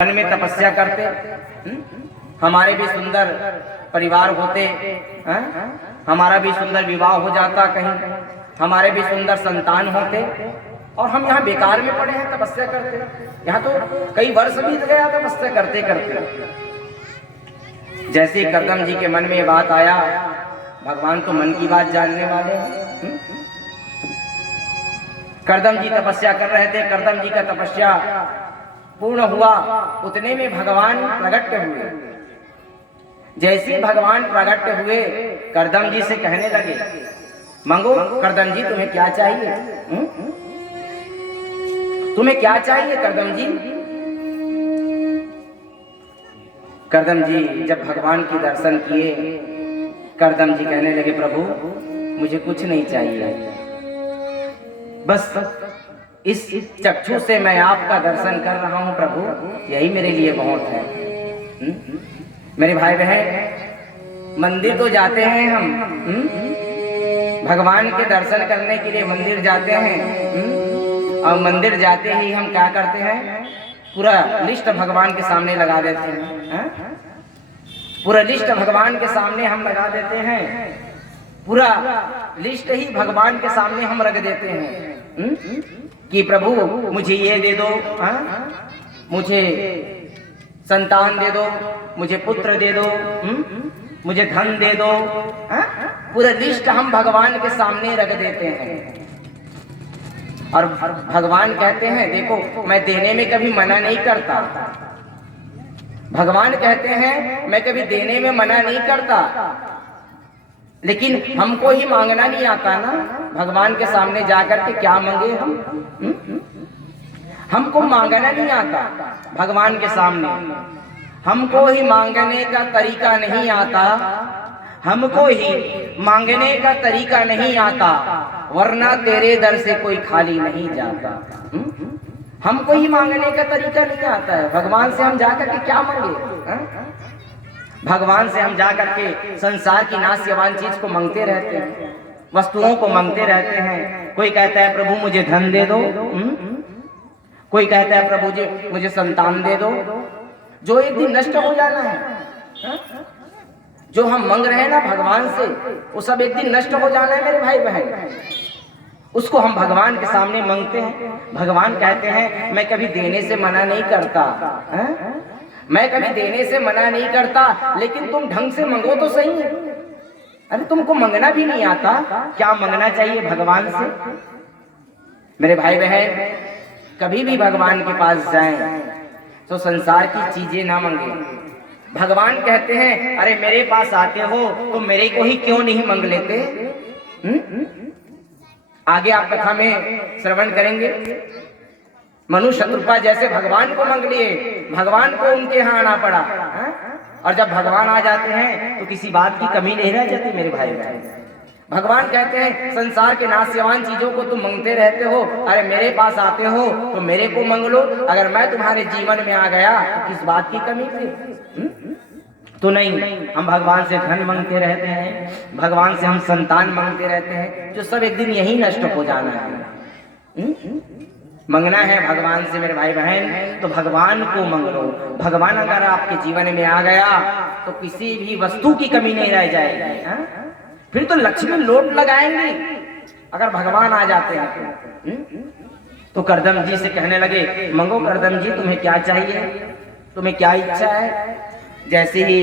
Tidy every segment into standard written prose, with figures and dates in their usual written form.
मन में तपस्या करते, हमारे भी सुंदर परिवार होते, हमारा भी सुंदर विवाह हो जाता, कहीं हमारे भी सुंदर संतान होते, और हम यहाँ बेकार में पड़े हैं तपस्या करते। यहाँ तो कई वर्ष बीत गया तपस्या करते करते। जैसे ही करदम जी के मन में बात आया, भगवान तो मन की बात जानने वाले हैं। करदम जी तपस्या कर रहे थे, करदम जी का तपस्या पूर्ण हुआ, उतने में भगवान प्रकट हुए। जैसे भगवान प्रकट हुए, करदम जी से कहने लगे, मंगो करदम जी तुम्हें क्या चाहिए? तुम्हें क्या चाहिए करदम जी? करदम जी जब भगवान के दर्शन किए, करदम जी कहने लगे, प्रभु मुझे कुछ नहीं चाहिए, बस इस चक्षु से मैं आपका दर्शन कर रहा हूं प्रभु, यही मेरे लिए बहुत है। मेरे भाई बहन, मंदिर तो जाते हैं हम, भगवान के दर्शन करने के लिए मंदिर जाते हैं, और मंदिर जाते ही हम क्या करते हैं, पूरा लिस्ट भगवान के सामने लगा देते हैं। पूरा लिस्ट भगवान के सामने हम लगा देते हैं, पूरा लिस्ट ही भगवान के सामने हम रख देते हैं कि प्रभु मुझे ये दे दो, मुझे संतान दे दो, मुझे पुत्र दे दो, मुझे धन दे दो। पूरा लिस्ट हम भगवान के सामने रख देते हैं, और भगवान कहते हैं देखो मैं देने में कभी मना नहीं करता। भगवान कहते हैं मैं कभी देने में मना नहीं करता, लेकिन हमको ही मांगना नहीं आता ना। भगवान के सामने जाकर के क्या मांगे हम? हमको मांगना नहीं आता भगवान के सामने, हमको ही मांगने का तरीका नहीं आता, हमको ही मांगने का तरीका नहीं आता, वरना तेरे दर से कोई खाली नहीं जाता। हमको ही मांगने का तरीका नहीं आता है। भगवान से हम जाकर के क्या मांगे? भगवान से हम जाकर के संसार की नाश्यवान चीज को मांगते रहते हैं, वस्तुओं को मांगते रहते हैं। कोई कहता है प्रभु मुझे धन दे दो, कोई कहता है प्रभु जी मुझे संतान दे दो, जो एक दिन नष्ट हो जाना है। जो हम मांग रहे हैं ना भगवान से, वो सब एक दिन नष्ट हो जाना है मेरे भाई बहन। उसको हम भगवान के सामने मांगते हैं। भगवान कहते हैं मैं कभी देने से मना नहीं करता, मैं कभी देने से मना नहीं करता, लेकिन तुम ढंग से मांगो तो सही। अरे तुमको मांगना भी नहीं आता, क्या मांगना चाहिए भगवान से? मेरे भाई बहन, कभी भी भगवान के पास जाएं तो संसार की चीजें ना मांगे। भगवान कहते हैं अरे मेरे पास आते हो तो मेरे को ही क्यों नहीं मांग लेते? आगे आप कथा में श्रवण करेंगे, मनु शत्रुपा जैसे भगवान को मांग लिए, भगवान को उनके यहाँ आना पड़ा, और जब भगवान आ जाते हैं तो किसी बात की कमी नहीं रह जाती मेरे भाई बहन। भगवान कहते हैं संसार के नाश्यवान चीजों को तुम मांगते रहते हो, अरे मेरे पास आते हो तो मेरे को मांग लो। अगर मैं तुम्हारे जीवन में आ गया तो किस बात की कमी थी? तो नहीं, हम भगवान से धन मांगते रहते हैं, भगवान से हम संतान मांगते रहते हैं, जो सब एक दिन यही नष्ट हो जाना है। मांगना है भगवान से मेरे भाई बहन, तो भगवान को मांग लो। भगवान अगर आपके जीवन में आ गया तो किसी भी वस्तु की कमी नहीं रह जाएगी। फिर तो लक्ष्मी लोट लगाएंगे अगर भगवान आ जाते हैं। तो करदम जी से कहने लगे, मंगो करदम जी तुम्हें क्या चाहिए, तुम्हें क्या इच्छा है? जैसे ही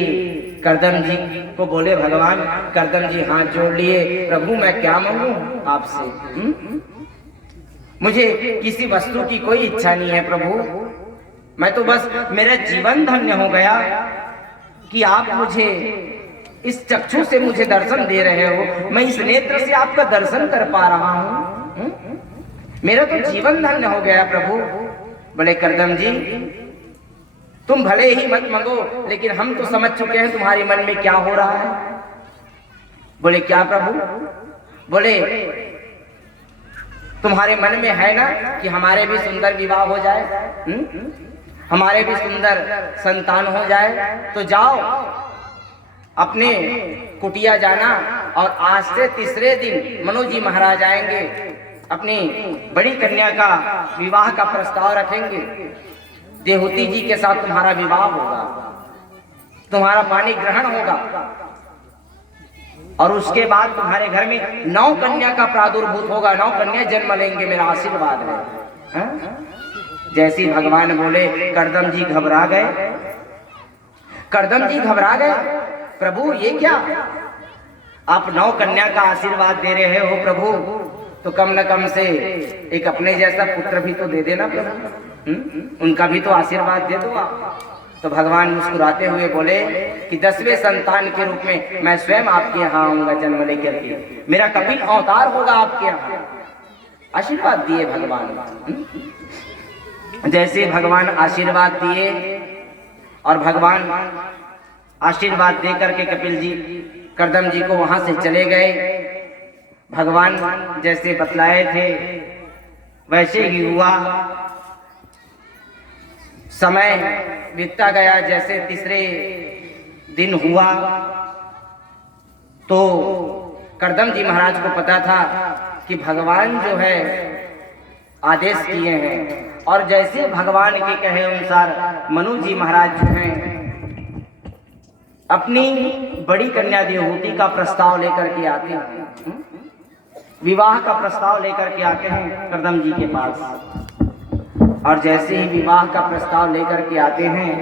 करदम जी को बोले भगवान, करदम जी हाथ जोड़ लिए, प्रभु मैं क्या मांगू आपसे? मुझे किसी वस्तु की कोई इच्छा नहीं है प्रभु, मैं तो बस मेरा जीवन धन्य हो गया कि आप मुझे इस चक्षु से मुझे दर्शन दे रहे हो, मैं इस नेत्र से आपका दर्शन कर पा रहा हूं, मेरा तो जीवन धन्य हो गया प्रभु। बोले करदम जी तुम भले ही मत मांगो, लेकिन हम तो समझ चुके हैं तुम्हारे मन में क्या हो रहा है। बोले क्या प्रभु? बोले तुम्हारे मन में है ना कि हमारे भी सुंदर विवाह हो जाए, हमारे भी सुंदर संतान हो जाए, तो जाओ अपने कुटिया जाना, और आज से तीसरे दिन मनोज जी महाराज आएंगे, अपनी बड़ी कन्या का विवाह का प्रस्ताव रखेंगे। देहूती जी के साथ तुम्हारा विवाह होगा, तुम्हारा पानी ग्रहण होगा, और उसके बाद तुम्हारे घर में 9 कन्या का प्रादुर्भूत होगा, 9 कन्या जन्म लेंगे, मेरा आशीर्वाद है। जैसे ही भगवान बोले, करदम जी घबरा गए। करदम जी घबरा गए, प्रभु ये क्या, आप 9 कन्या का आशीर्वाद दे रहे हो प्रभु, तो कम न कम से एक अपने जैसा पुत्र भी तो दे देना प्रभु, उनका भी तो आशीर्वाद दे दो आप। तो भगवान मुस्कुराते हुए बोले कि 10वें संतान के रूप में मैं स्वयं आपके यहाँ आऊंगा जन्म लेकर के, मेरा कपिल अवतार होगा आपके यहाँ। आशीर्वाद दिए भगवान। जैसे भगवान आशीर्वाद दिए और भगवान आशीर्वाद दे करके कपिल जी करदम जी को वहां से चले गए। भगवान जैसे बतलाए थे वैसे ही हुआ। समय बीतता गया, जैसे तीसरे दिन हुआ तो करदम जी महाराज को पता था कि भगवान जो है आदेश किए हैं, और जैसे भगवान के कहे अनुसार मनु जी महाराज जो हैं अपनी बड़ी कन्या देहूती का प्रस्ताव लेकर के आते हैं, विवाह का प्रस्ताव लेकर के आते हैं करदम जी के पास। और जैसे ही विवाह का प्रस्ताव लेकर के आते हैं,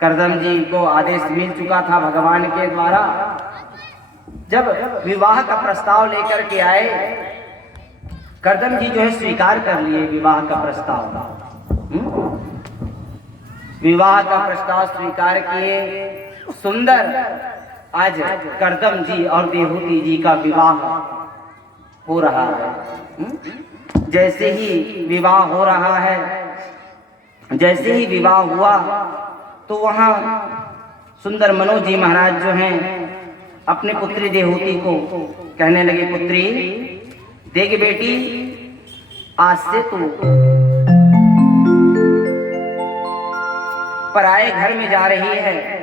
करदम जी को आदेश मिल चुका था भगवान के द्वारा। जब विवाह का प्रस्ताव लेकर के आए, करदम जी जो है स्वीकार कर लिए विवाह का प्रस्ताव। विवाह का प्रस्ताव स्वीकार किए। सुंदर आज करदम जी और देहूती जी का विवाह हो रहा है। जैसे ही विवाह हो रहा है, जैसे ही विवाह हुआ तो वहाँ सुंदर मनु जी महाराज जो हैं अपनी पुत्री देहूती को कहने लगे, पुत्री देख बेटी, आज से तू पराए घर में जा रही है,